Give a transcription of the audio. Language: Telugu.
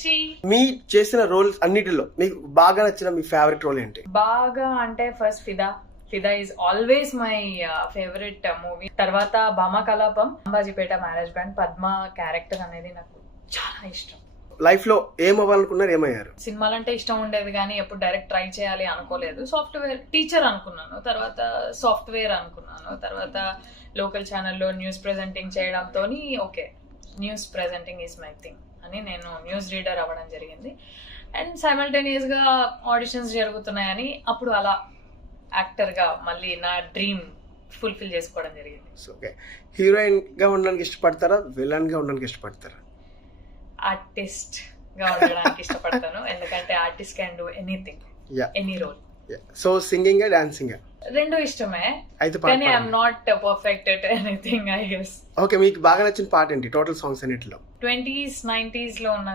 శ్రీ. మీ చేసిన రోల్స్ అన్నిటిలో మీకు బాగా నచ్చిన మీ ఫేవరెట్ రోల్ ఏంటి? బాగా అంటే first Fidaa is always my favourite movie. తర్వాత Bhama Kalapam, Ambajipeta marriage band, Padma character అనేది నాకు చాలా ఇష్టం. లైఫ్ లో ఏం అవ్వాలనుకున్నారు, ఏమయ్యారు? సినిమాలంటే ఇష్టం ఉండేది కానీ ఎప్పుడు డైరెక్ట్ ట్రై చేయాలి అనుకోలేదు. సాఫ్ట్వేర్ టీచర్ అనుకున్నాను, తర్వాత సాఫ్ట్వేర్ అనుకున్నాను, తర్వాత లోకల్ ఛానల్లో న్యూస్ ప్రెజెంటింగ్ చేయడంతో okay news presenting is my thing అని నేను న్యూస్ రీడర్ అవ్వడం జరిగింది. అండ్ సైమల్టేనియస్గా ఆడిషన్స్ జరుగుతున్నాయని అప్పుడు అలా యాక్టర్గా మళ్ళీ నా డ్రీమ్ ఫుల్ఫిల్ చేసుకోవడం జరిగింది. ఓకే, హీరోయిన్ గా ఉండడానికి ఇష్టపడతారా, విలన్ గా ఉండడానికి ఇష్టపడతారా? ఆర్టిస్ట్ గా ఉండడానికి ఇష్టపడతాను, ఎందుకంటే artist can do anything, any role. So singing dancing రెండు ఇష్టమే, అయితే కానీ I'm not perfect at anything I guess. Okay, మీకు బాగా నచ్చిన పాట ఏంటి టోటల్ సాంగ్స్ అన్నిటిలో? 20s 90s లో ఉన్న